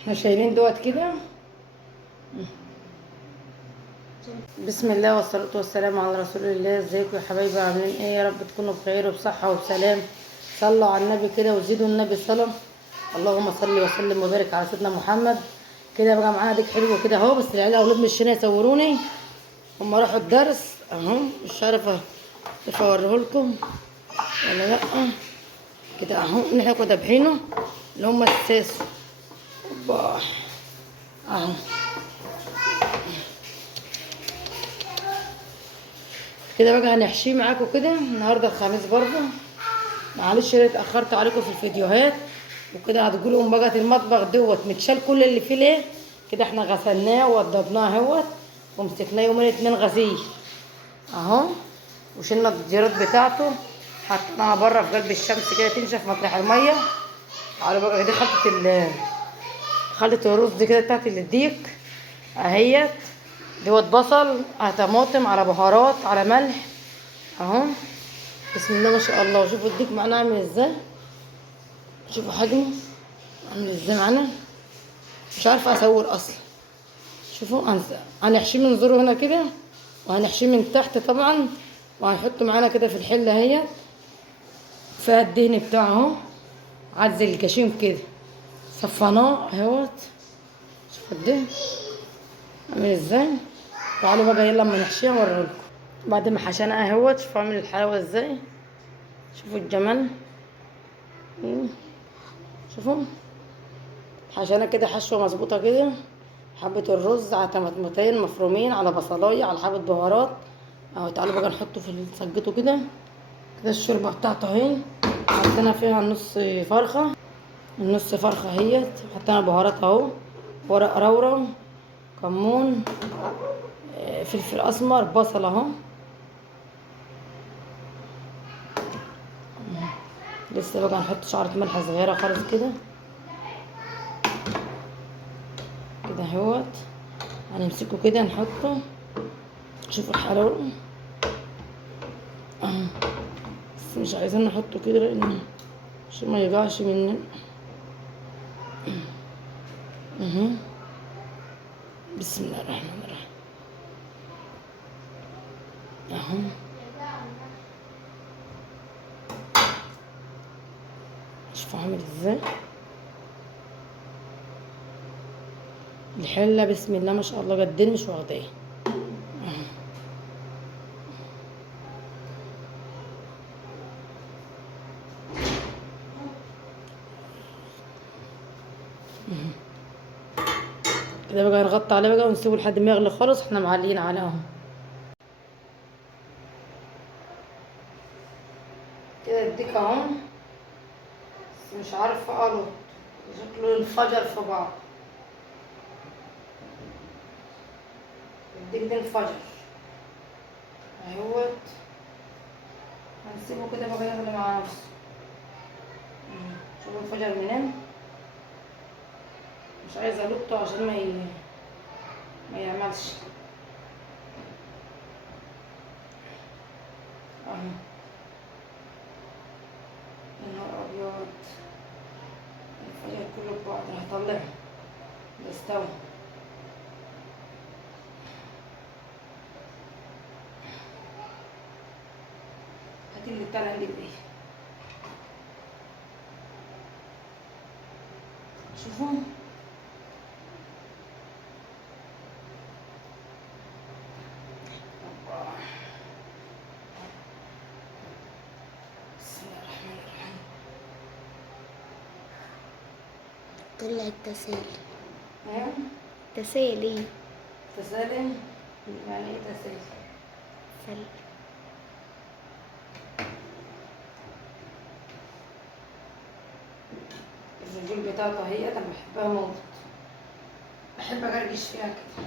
احنا شايلين دوت كده. بسم الله والصلاة والسلام على رسول الله. ازيكم يا حبايبي، عاملين ايه؟ يا رب تكونوا بخير وبصحة وبسلام. صلوا على النبي كده وزيدوا النبي صلاة. اللهم صل وسلم وبارك على سيدنا محمد. كده بقى معانا ديك حلو كده اهو، بس العيال اولاد مش هنا يصوروني، هم راحوا الدرس اهو. مش عارفة اوريه لكم ولا لا. كده اهو احنا كنا دابحينه اللي هم الساسو. اوبا اهو كده بقى هنحشيه معاكم كده النهارده الخميس برضه. معلش انا اتاخرت عليكم في الفيديوهات وكده. هتقولوا بقى المطبخ دوت متشال كل اللي فيه ليه؟ كده احنا غسلناه ووضبناه اهوت ومسكناه يومين 2 غسيل اهو، وشلنا الجيرات بتاعته حطيناها بره في قلب الشمس كده تنشف مطرح الميه. على بقى دي خلطة الرز دي كده بتاعت الديك اهيت. دوت بصل على طماطم على بهارات على ملح اهو. بسم الله ما شاء الله. شوفوا الديك معانا عامل ازاي، شوفوا حجمه عامل ازاي معانا. مش عارفه اصور اصلا. شوفوا هنحشيه من زوره هنا كده، وهنحشيه من تحت طبعا، وهنحطه معانا كده في الحله اهيت فيها الدهن بتاعه اهو. عدل الكشيم كده صفناه اهوت. شوفوا الدهن عامل ازاي. تعالوا بقى يلا اما نحشيها واوريلكم بعد ما حشيناها اهوت. شوفوا عامل الحلاوه ازاي، شوفوا الجمال. شوفوا حشينا كده حشوه مظبوطه كده. حبه الرز على طماطمتين مفرومين على بصلايه على حبه بهارات اهو. تعالوا بقى نحطه في سجته كده. كده الشوربه بتاعته اهي. حطينا فيها النص فرخه اهيت. حطينا بهارات اهو، ورق رورة، كمون، فلفل اسمر، بصل اهو. لسه بقى هنحط شعرة ملح صغيرة خالص كده كده اهوت. هنمسكه كده نحطه. شوفوا الحلاوة اهو. بس مش عايزين نحطه كده لان عشان ما يقعش مننا اهو. بسم الله الرحمن الرحيم اهو. شوفوا عامل ازاي الحلة. بسم الله ما شاء الله قدين مش واخداه. كده بقى نغطي عليه بقى ونسيبه لحد ما يغلي خالص. احنا معلين عليه اهو. كده الديك اهو، بس مش عارفه الو شكله انفجر في بعض. الديك ده انفجر اهوت. هنسيبه كده بقى يغلي مع نفسه. شوفوا انفجر منين. مش عايزه القطه عشان ما يعملش اهو. يا نهار ابيض، انفجر كله في بعض. انا هطلعه ده استوى. هاتي اللي بتاع عندك دي. شوفوا بسم الله الرحمن الرحيم. طلع التسالي. ايوه تسالي. تسالم. يعني ايه تسالم؟ سل. الرجول بتاعته هي انا بحبها موت، بحب اجرجش فيها كده.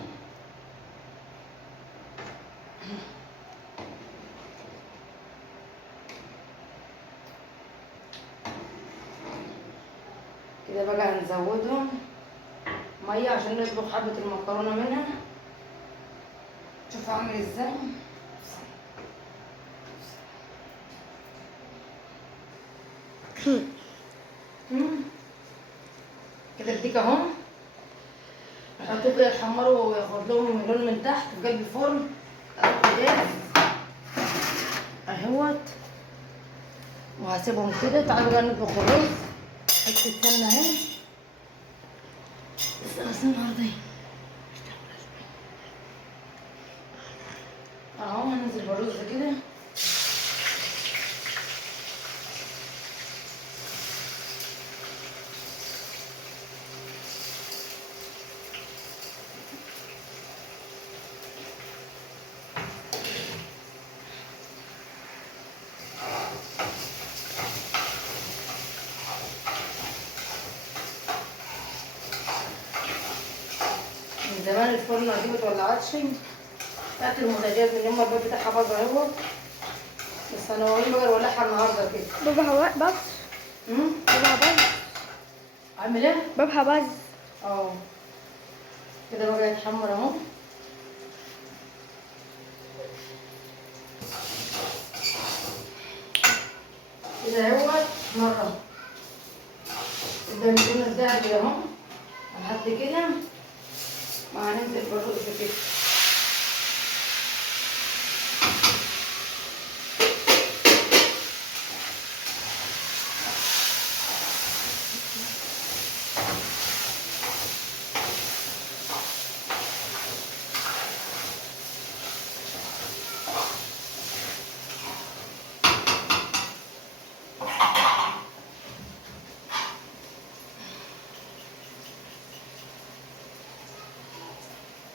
كده بقى هنزودهم ميه عشان نطبخ حبه المكرونه منها. شوفوا عامل ازاي. كده الديك اهو يتحمروا وياخد لهم لون من تحت في قلب الفرن جاهز اهوت. وهسيبهم كده. تعالوا بقى نطبخ الرز. حته سمنه اهي. بس النهارده اهو هننزل بالرز كده. من زمان الفرن دي متولعتش. بتاعت المنتجات من يوم ما الباب بتاعها باظ اهو. بس انا هقول بقى اولعها النهارده كده. بابها باظ. بابها باظ. عامل ايه؟ بابها باظ. اه كده بقى يتحمر اهو. كده اهوت مره قدام اللون الذهبي اهو. لحد كده ما هننزل بالرز كده.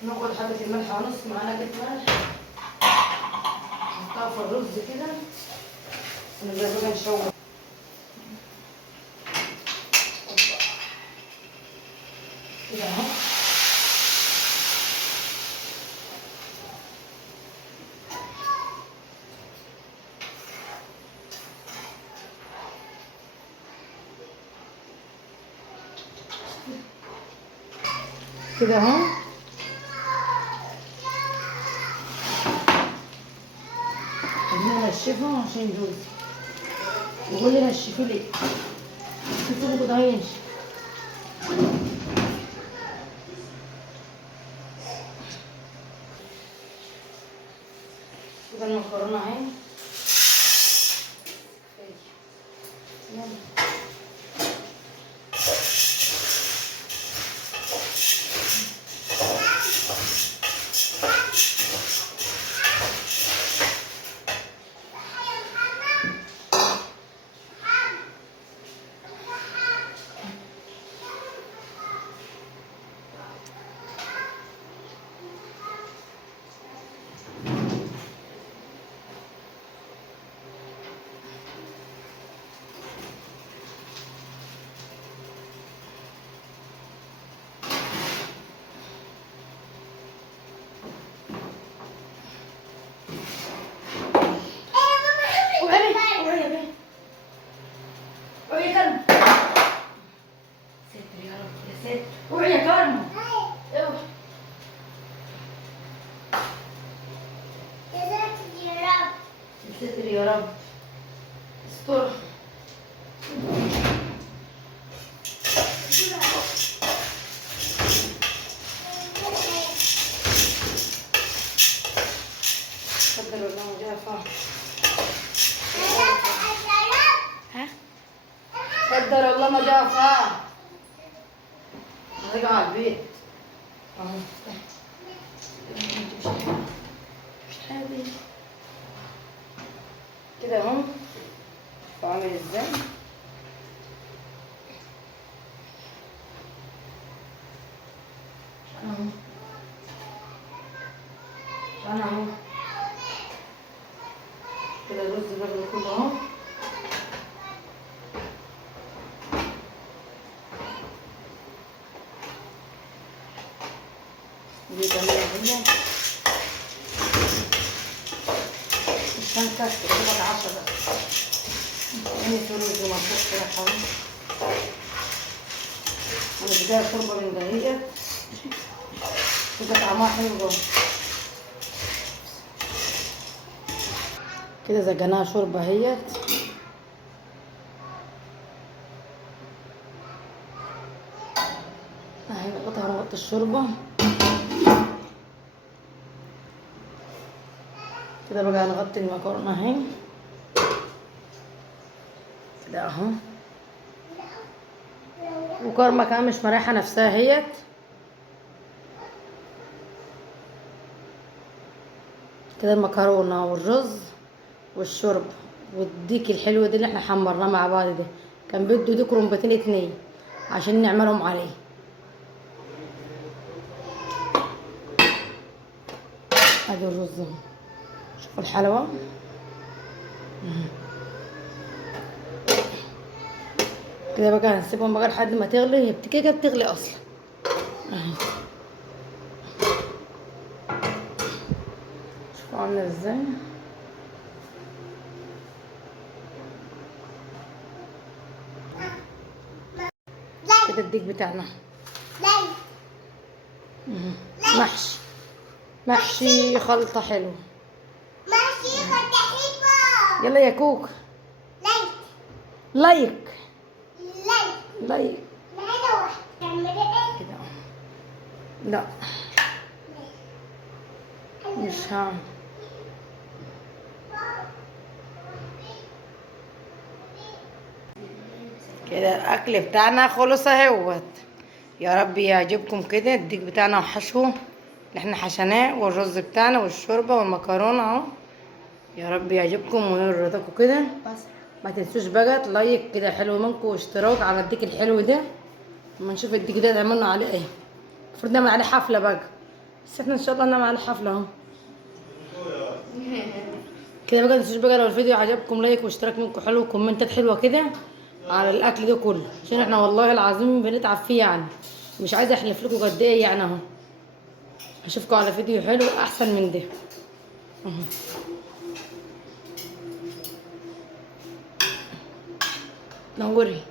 ناخد حبة الملح ونص معانا كده ملح. نحطها في الرز كده ونبدأ بقى نشوح. كده اهو. كده اهو. خلينا نشفها عشان جوزي يقول لي نشفي لي. شوفوا كده هينشف. كده المكرونة اهي. يلا. روحي يا كرم. روحي. يا ستر يا رب. استر. قدر الله ما جاء فاه. ها؟ قدر الله ما جاء فاه. رجع على البيت اهو. مش حابب كده اهو. بعمل ازاي؟ اهو. انا اهو كده الرز برضه كله اهو. دي كمان هي مش هنكسر كده 10 بس. يعني في رز مطبوخ كده حوالي. انا بديها شوربه من دقيقه كده طعمها حلو جوه. كده زجناها شوربه اهيت. اهي بحطها في الشوربه. كده بقى هنغطي المكرونه اهي كده اهو. وكارما كمان مش مريحه نفسها اهيت. كده المكرونه والرز والشرب والديك الحلو ده اللي احنا حمرناه مع بعض ده، كان بده ديك رمبتين 2 عشان نعملهم عليه. ادي الرز اهو، شوفوا الحلاوه. كده بقى هنسيبهم بقى لحد ما تغلي، هي كده بتغلي اصلا اهي. شوفوا عامله ازاي. كده الديك بتاعنا محشي، محشي خلطة حلوة. ماشي خلطة حلوة. يلا يا كوك لايك لايك لايك. لايك معانا واحدة تعملي ايه؟ كده. لا مش هعمل كده. الاكل بتاعنا خلص اهوت. يا رب يعجبكم كده الديك بتاعنا وحشوه اللي احنا حشناه، والرز بتاعنا والشوربه والمكرونه اهو. يا رب يعجبكم ويرضاكم كده. ما تنسوش بقى لايك كده حلو منكم، واشتراك على الديك الحلو ده. اما نشوف الديك ده عملنا عليه ايه. المفروض نعمل عليه حفله بقى، بس احنا ان شاء الله نعمل عليه حفله اهو. كده بقى متنسوش بقى لو الفيديو عجبكم لايك واشتراك منكم حلو وكومنتات حلوه كده على الاكل ده كله، عشان احنا والله العظيم بنتعب فيه يعني. مش عايزه احلف لكم قد ايه يعني اهو. اشوفكم على فيديو حلو احسن من ده اهو. نوري.